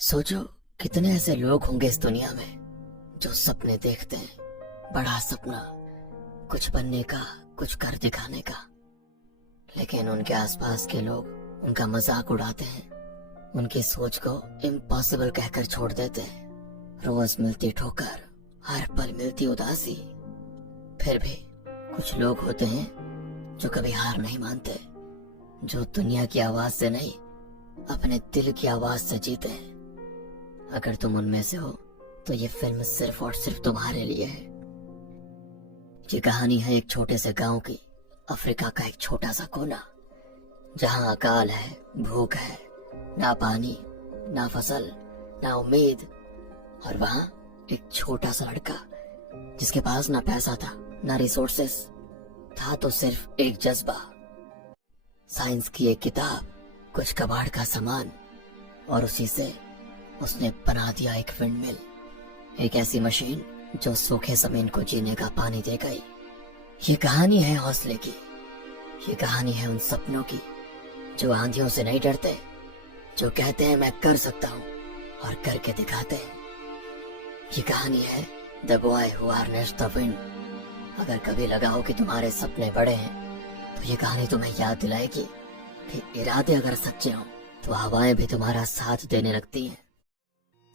सोचो कितने ऐसे लोग होंगे इस दुनिया में जो सपने देखते हैं, बड़ा सपना, कुछ बनने का, कुछ कर दिखाने का, लेकिन उनके आसपास के लोग उनका मजाक उड़ाते हैं, उनकी सोच को इम्पॉसिबल कहकर छोड़ देते हैं। रोज मिलती ठोकर, हर पल मिलती उदासी। फिर भी कुछ लोग होते हैं जो कभी हार नहीं मानते, जो दुनिया की आवाज से नहीं अपने दिल की आवाज से जीते हैं। अगर तुम उनमें से हो तो ये फिल्म सिर्फ और सिर्फ तुम्हारे लिए है। ये कहानी है एक छोटे से गांव की, अफ्रीका का एक छोटा सा कोना, जहां अकाल है, भूख है, ना पानी, ना फसल, ना उम्मीद। और वहां एक छोटा सा लड़का जिसके पास ना पैसा था, ना रिसोर्सेस था, तो सिर्फ एक जज्बा, साइंस की एक किताब, कुछ कबाड़ का सामान, और उसी से उसने बना दिया एक विंडमिल, एक ऐसी मशीन जो सूखे जमीन को जीने का पानी दे गई। ये कहानी है हौसले की, ये कहानी है उन सपनों की जो आंधियों से नहीं डरते, जो कहते हैं मैं कर सकता हूँ और करके दिखाते हैं। ये कहानी है the boy who harnessed the wind. अगर कभी लगा हो कि तुम्हारे सपने बड़े हैं तो ये कहानी तुम्हें याद दिलाएगी कि इरादे अगर सच्चे हों तो हवाएं भी तुम्हारा साथ देने लगती हैं।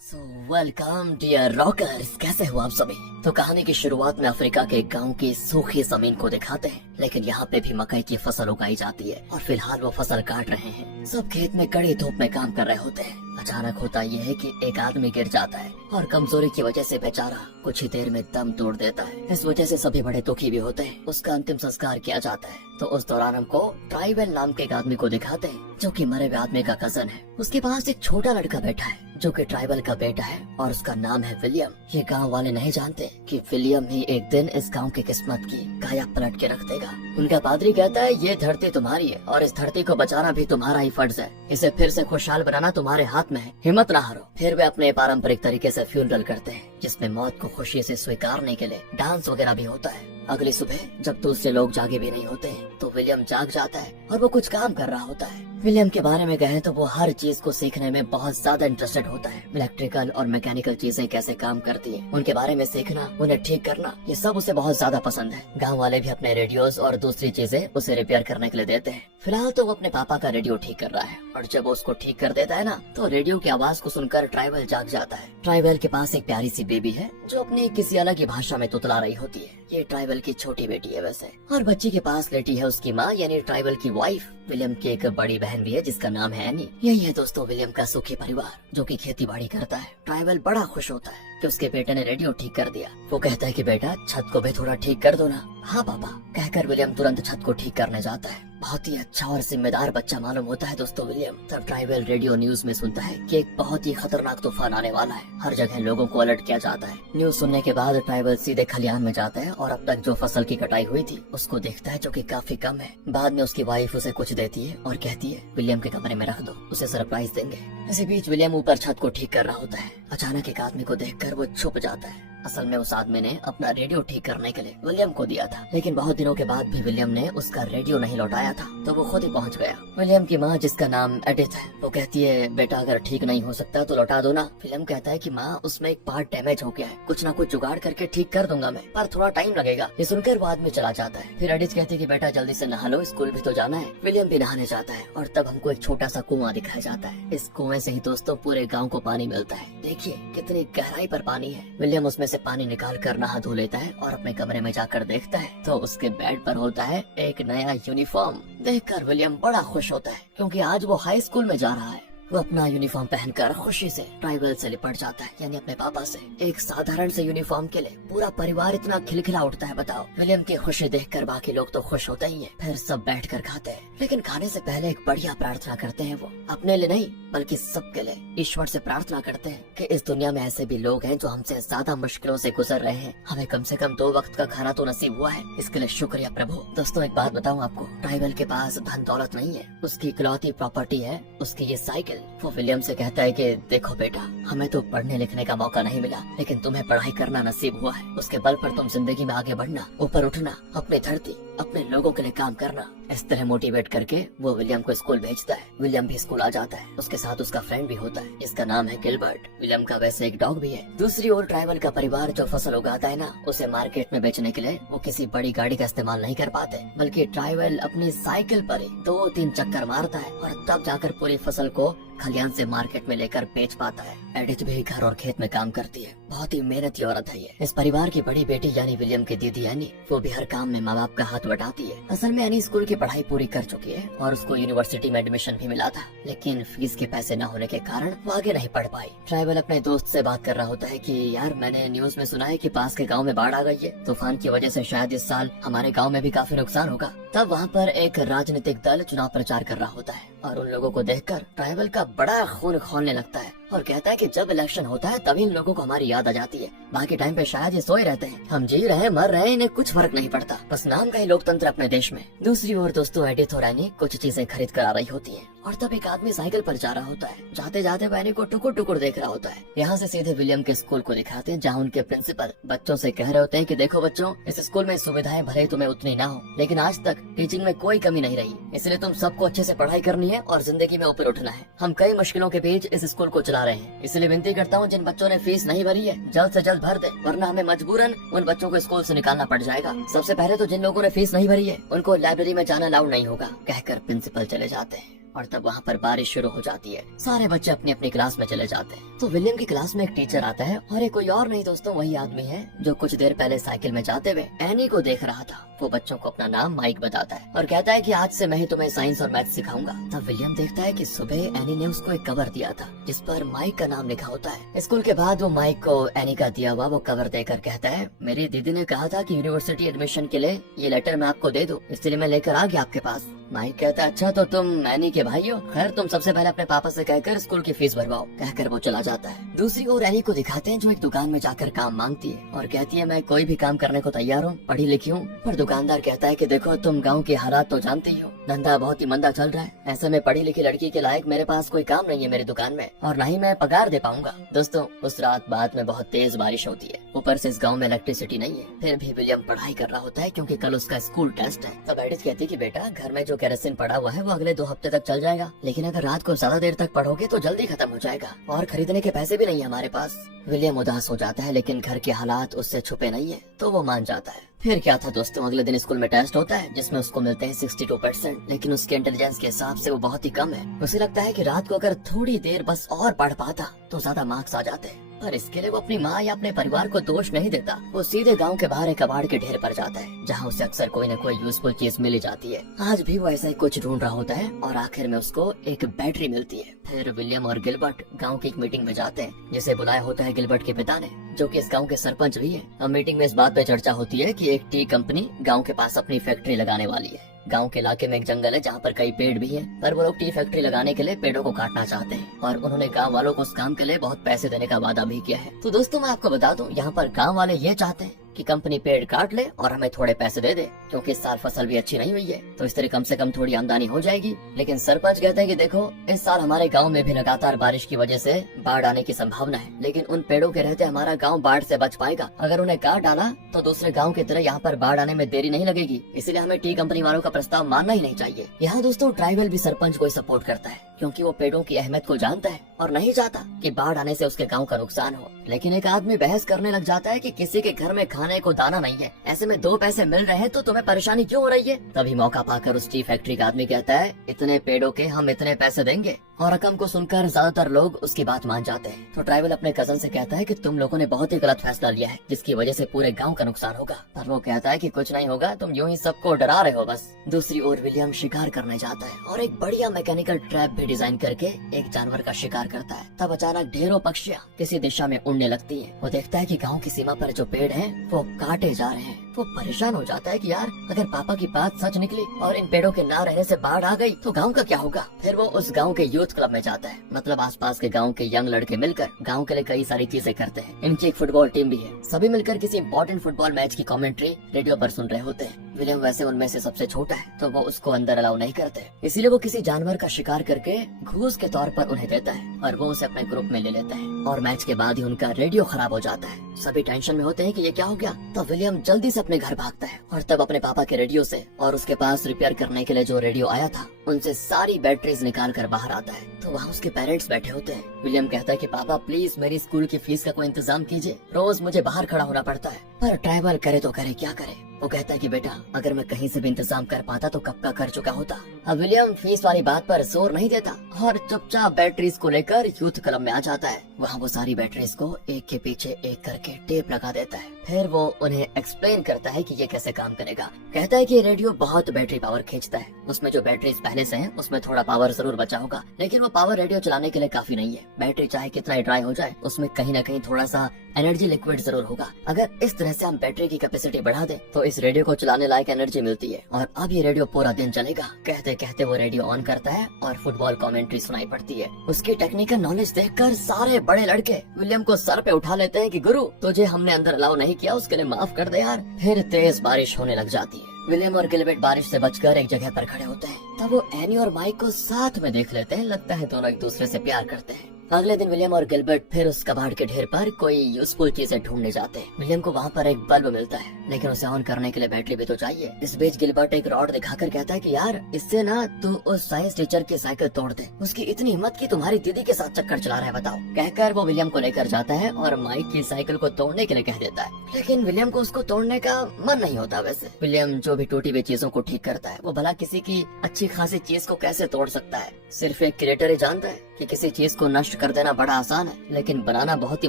So welcome dear rockers, कैसे हो आप सभी? तो कहानी की शुरुआत में अफ्रीका के एक गांव की सूखी जमीन को दिखाते हैं, लेकिन यहाँ पे भी मकई की फसल उगाई जाती है और फिलहाल वो फसल काट रहे हैं। सब खेत में कड़ी धूप में काम कर रहे होते हैं। अचानक होता यह है कि एक आदमी गिर जाता है और कमजोरी की वजह से बेचारा कुछ ही देर में दम तोड़ देता है। इस वजह से सभी बड़े दुखी भी होते हैं। उसका अंतिम संस्कार किया जाता है तो उस दौरान हमको ट्राइबल नाम के एक आदमी को दिखाते हैं जो कि मरे हुए आदमी का कजन है। उसके पास एक छोटा लड़का बैठा है जो कि ट्राइबल का बेटा है और उसका नाम है विलियम। ये गांव वाले नहीं जानते कि विलियम ही एक दिन इस गांव की किस्मत की काया पलट के रख देगा। उनका पादरी कहता है ये धरती तुम्हारी है और इस धरती को बचाना भी तुम्हारा ही फर्ज है। इसे फिर से खुशहाल बनाना तुम्हारे हाथ में है, हिम्मत ना हारो। फिर वे अपने पारंपरिक तरीके से फ्यूनरल करते हैं जिसमें मौत को खुशी से स्वीकारने के लिए डांस वगैरह भी होता है। अगली सुबह जब दूसरे लोग जागे भी नहीं होते हैं तो विलियम जाग जाता है और वो कुछ काम कर रहा होता है। विलियम के बारे में कहें तो वो हर चीज को सीखने में बहुत ज्यादा इंटरेस्टेड होता है। इलेक्ट्रिकल और मैकेनिकल चीजें कैसे काम करती है उनके बारे में सीखना, उन्हें ठीक करना, ये सब उसे बहुत ज्यादा पसंद है। गांव वाले भी अपने रेडियोस और दूसरी चीजें उसे रिपेयर करने के लिए देते हैं। फिलहाल तो वो अपने पापा का रेडियो ठीक कर रहा है और जब वो उसको ठीक कर देता है ना तो रेडियो की आवाज को सुनकर ट्राइबल जाग जाता है। ट्राइबल के पास एक प्यारी सी बेबी है जो अपनी किसी अलग ही भाषा में तुतला रही होती है। ये ट्राइबल की छोटी बेटी है वैसे, और बच्ची के पास लेटी है उसकी माँ यानी ट्राइबल की वाइफ। विलियम की एक बड़ी बहन भी है जिसका नाम है एनी। यही है दोस्तों विलियम का सुखी परिवार जो कि खेती बाड़ी करता है। ट्राइबल बड़ा खुश होता है कि उसके बेटे ने रेडियो ठीक कर दिया। वो कहता है कि बेटा छत को भी थोड़ा ठीक कर दो ना। हाँ पापा कहकर विलियम तुरंत छत को ठीक करने जाता है। बहुत ही अच्छा और जिम्मेदार बच्चा मालूम होता है दोस्तों विलियम। तब ट्राइबल रेडियो न्यूज में सुनता है कि एक बहुत ही खतरनाक तूफान आने वाला है। हर जगह लोगों को अलर्ट किया जाता है। न्यूज सुनने के बाद ट्राइबल सीधे खलिहान में जाता है और अब तक जो फसल की कटाई हुई थी उसको देखता है जो कि काफी कम है। बाद में उसकी वाइफ उसे कुछ देती है और कहती है विलियम के कमरे में रख दो, उसे सरप्राइज देंगे। इसी बीच विलियम ऊपर छत को ठीक कर रहा होता है। अचानक एक आदमी को देखकर वो छुप जाता है। असल में उस आदमी ने अपना रेडियो ठीक करने के लिए विलियम को दिया था, लेकिन बहुत दिनों के बाद भी विलियम ने उसका रेडियो नहीं लौटाया था तो वो खुद ही पहुंच गया। विलियम की माँ जिसका नाम एडिथ है वो कहती है बेटा अगर ठीक नहीं हो सकता तो लौटा दो ना। विलियम कहता है कि माँ उसमें एक पार्ट डैमेज हो गया है, कुछ ना कुछ जुगाड़ करके ठीक कर दूंगा मैं, पर थोड़ा टाइम लगेगा। ये सुनकर वो आदमी चला जाता है। फिर एडिथ कहती है कि बेटा जल्दी से नहा लो, स्कूल भी तो जाना है। विलियम भी नहाने जाता है और तब हमको एक छोटा सा कुआं दिखाया जाता है। इस कुएं से ही दोस्तों पूरे गाँव को पानी मिलता है। देखिए कितनी गहराई पर पानी है। विलियम उसमें से पानी निकाल कर नहा धो लेता है और अपने कमरे में जाकर देखता है तो उसके बेड पर होता है एक नया यूनिफॉर्म। देखकर विलियम बड़ा खुश होता है क्योंकि आज वो हाई स्कूल में जा रहा है। वो अपना यूनिफॉर्म पहनकर खुशी से ट्राइबल से लिपट जाता है यानी अपने पापा से। एक साधारण से यूनिफॉर्म के लिए पूरा परिवार इतना खिलखिला उठता है। बताओ विलियम की खुशी देखकर बाकी लोग तो खुश होते ही हैं। फिर सब बैठकर खाते हैं, लेकिन खाने से पहले एक बढ़िया प्रार्थना करते हैं। वो अपने लिए नहीं बल्कि सबके लिए ईश्वर से प्रार्थना करते हैं कि इस दुनिया में ऐसे भी लोग हैं जो हमसे ज्यादा मुश्किलों से गुजर रहे हैं, हमें कम से कम 2 वक्त का खाना तो नसीब हुआ है, इसके लिए शुक्रिया प्रभु। दोस्तों एक बात बताऊं आपको, ट्राइबल के पास धन दौलत नहीं है, उसकी इकलौती प्रॉपर्टी है उसकी ये साइकिल। वो विलियम से कहता है कि देखो बेटा हमें तो पढ़ने लिखने का मौका नहीं मिला, लेकिन तुम्हें पढ़ाई करना नसीब हुआ है। उसके बल पर तुम जिंदगी में आगे बढ़ना, ऊपर उठना, अपनी धरती अपने लोगों के लिए काम करना। इस तरह मोटिवेट करके वो विलियम को स्कूल भेजता है। विलियम भी स्कूल आ जाता है। उसके साथ उसका फ्रेंड भी होता है जिसका नाम है गिलबर्ट। विलियम का वैसे एक डॉग भी है। दूसरी ओर ट्राइबल का परिवार जो फसल उगाता है ना, उसे मार्केट में बेचने के लिए वो किसी बड़ी गाड़ी का इस्तेमाल नहीं कर पाते, बल्कि ट्राइबल अपनी साइकिल पर ही 2-3 चक्कर मारता है और तब जाकर पूरी फसल को खलियान से मार्केट में लेकर बेच पाता है। एडिथ भी घर और खेत में काम करती है। बहुत ही मेहनती औरत है ये। इस परिवार की बड़ी बेटी यानी विलियम की दीदी एनी, वो भी हर काम में माँ बाप का हाथ बटाती है। असल में एनी स्कूल की पढ़ाई पूरी कर चुकी है और उसको यूनिवर्सिटी में एडमिशन भी मिला था, लेकिन फीस के पैसे न होने के कारण वो आगे नहीं पढ़ पाई। ट्राइबल अपने दोस्त से बात कर रहा होता है कि यार मैंने न्यूज में सुना है कि पास के गाँव में बाढ़ आ गई है। तूफान की वजह से शायद इस साल हमारे गाँव में भी काफी नुकसान होगा। तब वहाँ पर एक राजनीतिक दल चुनाव प्रचार कर रहा होता है और उन लोगों को देखकर ट्राइबल का बड़ा खून खौलने लगता है और कहता है कि जब इलेक्शन होता है तभी इन लोगों को हमारी याद आ जाती है, बाकी टाइम पे शायद ये सोए रहते हैं। हम जी रहे मर रहे इन्हें कुछ फर्क नहीं पड़ता, बस नाम का ही लोकतंत्र अपने देश में। दूसरी ओर दोस्तों एडिथ और एनी कुछ चीजें खरीद कर आ रही होती है और तब एक आदमी साइकिल पर जा रहा होता है। जाते जाते वो एनी को टुकुर टुकुर देख रहा होता है। यहाँ से सीधे विलियम के स्कूल को दिखाते हैं जहाँ उनके प्रिंसिपल बच्चों से कह रहे होते हैं कि देखो बच्चों, इस स्कूल में सुविधाएं भले तुम्हें उतनी ना हो, लेकिन आज तक टीचिंग में कोई कमी नहीं रही, इसलिए तुम सबको अच्छे से पढ़ाई करनी है और जिंदगी में ऊपर उठना है। हम कई मुश्किलों के बीच इस स्कूल को चला रहे हैं, इसलिए विनती करता हूँ जिन बच्चों ने फीस नहीं भरी है जल्द से जल्द भर दे, वरना हमें मजबूरन उन बच्चों को स्कूल से निकालना पड़ जाएगा। सबसे पहले तो जिन लोगों ने फीस नहीं भरी है उनको लाइब्रेरी में जाना अलाउड नहीं होगा, कहकर प्रिंसिपल चले जाते हैं। और तब वहाँ पर बारिश शुरू हो जाती है। सारे बच्चे अपनी अपनी क्लास में चले जाते हैं। तो विलियम की क्लास में एक टीचर आता है और ये कोई और नहीं दोस्तों वही आदमी है जो कुछ देर पहले साइकिल में जाते हुए एनी को देख रहा था। वो बच्चों को अपना नाम माइक बताता है और कहता है कि आज से मैं ही तुम्हें साइंस और मैथ सिखाऊंगा। तब विलियम देखता है कि सुबह एनी ने उसको एक कवर दिया था जिस पर माइक का नाम लिखा होता है। स्कूल के बाद वो माइक को एनी का दिया हुआ वो कवर देकर कहता है, मेरी दीदी ने कहा था कि यूनिवर्सिटी एडमिशन के लिए ये लेटर मैं आपको दे दूं, इसलिए मैं लेकर आ गया आपके पास। माइक कहता है, अच्छा तो तुम एनी के भाई हो, खैर तुम सबसे पहले अपने पापा से कहकर स्कूल की फीस भरवाओ, कहकर वो चला जाता है। दूसरी ओर एनी को दिखाते हैं जो एक दुकान में जाकर काम मांगती है और कहती है मैं कोई भी काम करने को तैयार हूँ, पढ़ी लिखी हूँ। पर दुकानदार कहता है कि देखो तुम गांव के हालात तो जानते ही हो, धंधा बहुत ही मंदा चल रहा है, ऐसे में पढ़ी लिखी लड़की के लायक मेरे पास कोई काम नहीं है मेरी दुकान में और न ही मैं पगार दे पाऊंगा। दोस्तों उस रात बाद में बहुत तेज बारिश होती है, ऊपर से इस गाँव में इलेक्ट्रिसिटी नहीं है। फिर भी विलियम पढ़ाई कर रहा होता है क्योंकि कल उसका स्कूल टेस्ट है। तब एडिथ कहती है कि बेटा घर में जो केरोसिन पड़ा हुआ है वो अगले 2 हफ्ते तक चल जाएगा, लेकिन अगर रात को ज्यादा देर तक पढ़ोगे तो जल्दी खत्म हो जाएगा और खरीदने के पैसे भी नहीं है हमारे पास। विलियम उदास हो जाता है लेकिन घर के हालात उससे छुपे नहीं है तो वो मान जाता है। फिर क्या था दोस्तों, अगले दिन स्कूल में टेस्ट होता है जिसमें उसको मिलते हैं 62%, लेकिन उसके इंटेलिजेंस के हिसाब से वो बहुत ही कम है। उसे लगता है कि रात को अगर थोड़ी देर बस और पढ़ पाता तो ज्यादा मार्क्स आ जाते, पर इसके लिए वो अपनी माँ या अपने परिवार को दोष नहीं देता। वो सीधे गांव के बाहर एक कबाड़ के ढेर पर जाता है जहाँ उसे अक्सर कोई न कोई यूजफुल चीज मिल जाती है। आज भी वो ऐसा ही कुछ ढूंढ रहा होता है और आखिर में उसको एक बैटरी मिलती है। फिर विलियम और गिलबर्ट गांव की एक मीटिंग में जाते हैं जिसे बुलाया होता है गिलबर्ट के पिता ने, जो कि इस गांव के सरपंच भी है। अब मीटिंग में इस बात पे चर्चा होती है कि एक टी कंपनी गांव के पास अपनी फैक्ट्री लगाने वाली है। गांव के इलाके में एक जंगल है जहाँ पर कई पेड़ भी हैं, पर वो लोग टी फैक्ट्री लगाने के लिए पेड़ों को काटना चाहते हैं और उन्होंने गांव वालों को उस काम के लिए बहुत पैसे देने का वादा भी किया है। तो दोस्तों मैं आपको बता दूं, यहाँ पर गांव वाले ये चाहते हैं कि कंपनी पेड़ काट ले और हमें थोड़े पैसे दे दे, क्योंकि इस साल फसल भी अच्छी नहीं हुई है, तो इस तरह कम से कम थोड़ी आमदनी हो जाएगी। लेकिन सरपंच कहते हैं कि देखो इस साल हमारे गांव में भी लगातार बारिश की वजह से बाढ़ आने की संभावना है, लेकिन उन पेड़ों के रहते हमारा गांव बाढ़ से बच पाएगा। अगर उन्हें काट डाला तो दूसरे गाँव की तरह यहाँ पर बाढ़ आने में देरी नहीं लगेगी, इसलिए हमें टी कंपनी वालों का प्रस्ताव मानना ही नहीं चाहिए। यहाँ दोस्तों ट्राइबल भी सरपंच को सपोर्ट करता है क्योंकि वो पेड़ों की अहमियत को जानता है और नहीं चाहता कि बाढ़ आने से उसके गांव का नुकसान हो। लेकिन एक आदमी बहस करने लग जाता है कि किसी के घर में खाने को दाना नहीं है, ऐसे में 2 पैसे मिल रहे हैं तो तुम्हें परेशानी क्यों हो रही है। तभी मौका पाकर उस टी फैक्ट्री का आदमी कहता है, इतने पेड़ों के हम इतने पैसे देंगे, और रकम को सुनकर ज्यादातर लोग उसकी बात मान जाते हैं। तो ट्राइबल अपने कजन से कहता है कि तुम लोगों ने बहुत ही गलत फैसला लिया है जिसकी वजह से पूरे गांव का नुकसान होगा, पर वो कहता है कि कुछ नहीं होगा, तुम यूं ही सबको डरा रहे हो बस। दूसरी ओर विलियम शिकार करने जाता है और एक बढ़िया मैकेनिकल ट्रैप भी डिजाइन करके एक जानवर का शिकार करता है। तब अचानक ढेरों पक्षियाँ किसी दिशा में उड़ने लगती हैं। वो देखता है कि गांव की सीमा पर जो पेड़ हैं वो काटे जा रहे हैं। वो परेशान हो जाता है कि यार अगर पापा की बात सच निकली और इन पेड़ों के ना रहने से बाढ़ आ गई तो गांव का क्या होगा। फिर वो उस गांव के यूथ क्लब में जाता है, मतलब आसपास के गांव के यंग लड़के मिलकर गांव के लिए कई सारी चीजें करते हैं। इनकी एक फुटबॉल टीम भी है। सभी मिलकर किसी इंपॉर्टेंट फुटबॉल मैच की कमेंट्री रेडियो पर सुन रहे होते हैं। विलियम वैसे उनमें से सबसे छोटा है तो वो उसको अंदर अलाउ नहीं करते, इसीलिए वो किसी जानवर का शिकार करके घूस के तौर पर उन्हें देता है और वो उसे अपने ग्रुप में ले लेता है। और मैच के बाद ही उनका रेडियो खराब हो जाता है। सभी टेंशन में होते हैं कि ये क्या हो गया। तो विलियम जल्दी से अपने घर भागता है और तब अपने पापा के रेडियो से और उसके पास रिपेयर करने के लिए जो रेडियो आया था उनसे सारी बैटरीज निकाल कर बाहर आता है। तो वहाँ उसके पेरेंट्स बैठे होते हैं। विलियम कहता है कि पापा प्लीज मेरी स्कूल की फीस का कोई इंतजाम कीजिए, रोज मुझे बाहर खड़ा होना पड़ता है। पर ट्राइबल करे तो करे क्या करे। वो कहता है कि बेटा अगर मैं कहीं से भी इंतजाम कर पाता तो कब का कर चुका होता। अब विलियम फीस वाली बात पर जोर नहीं देता और चुपचाप बैटरीज को लेकर यूथ क्लब में आ जाता है। वहाँ वो सारी बैटरीज को एक के पीछे एक करके टेप लगा देता है। फिर वो उन्हें एक्सप्लेन करता है कि ये कैसे काम करेगा। कहता है कि रेडियो बहुत बैटरी पावर खींचता है, उसमें जो बैटरीज पहले से हैं उसमें थोड़ा पावर जरूर बचा होगा, लेकिन वो पावर रेडियो चलाने के लिए काफी नहीं है। बैटरी चाहे कितना ही ड्राई हो जाए उसमें कहीं न कहीं थोड़ा सा एनर्जी लिक्विड जरूर होगा। अगर इस तरह से हम बैटरी की कैपेसिटी बढ़ा दें तो इस रेडियो को चलाने लायक एनर्जी मिलती है और अब ये रेडियो पूरा दिन चलेगा। कहते कहते वो रेडियो ऑन करता है और फुटबॉल कमेंट्री सुनाई पड़ती है। उसकी टेक्निकल नॉलेज देखकर सारे बड़े लड़के विलियम को सर पे उठा लेते हैं कि गुरु तुझे हमने अंदर अलाउ नहीं किया, उसके लिए माफ कर दे यार। फिर तेज बारिश होने लग जाती है। विलियम और गिलबर्ट बारिश से बचकर एक जगह पर खड़े होते हैं। तब वो एनी और माइक को साथ में देख लेते हैं। लगता है दोनों एक दूसरे से प्यार करते हैं। अगले दिन विलियम और गिलबर्ट फिर उस कबाड़ के ढेर पर कोई यूजफुल चीजें ढूंढने जाते हैं। विलियम को वहाँ पर एक बल्ब मिलता है, लेकिन उसे ऑन करने के लिए बैटरी भी तो चाहिए। इस बीच गिलबर्ट एक रॉड दिखाकर कहता है कि यार इससे ना तू उस साइंस टीचर की साइकिल तोड़ दे, उसकी इतनी हिम्मत की तुम्हारी दीदी के साथ चक्कर चला रहा है बताओ। कहकर वो विलियम को लेकर जाता है और माइक की साइकिल को तोड़ने के लिए कह देता है, लेकिन विलियम को उसको तोड़ने का मन नहीं होता। वैसे विलियम जो भी टूटी हुई चीजों को ठीक करता है वो भला किसी की अच्छी खासी चीज को कैसे तोड़ सकता है। सिर्फ एक क्रिएटर ही जानता है कि किसी चीज को नष्ट कर देना बड़ा आसान है, लेकिन बनाना बहुत ही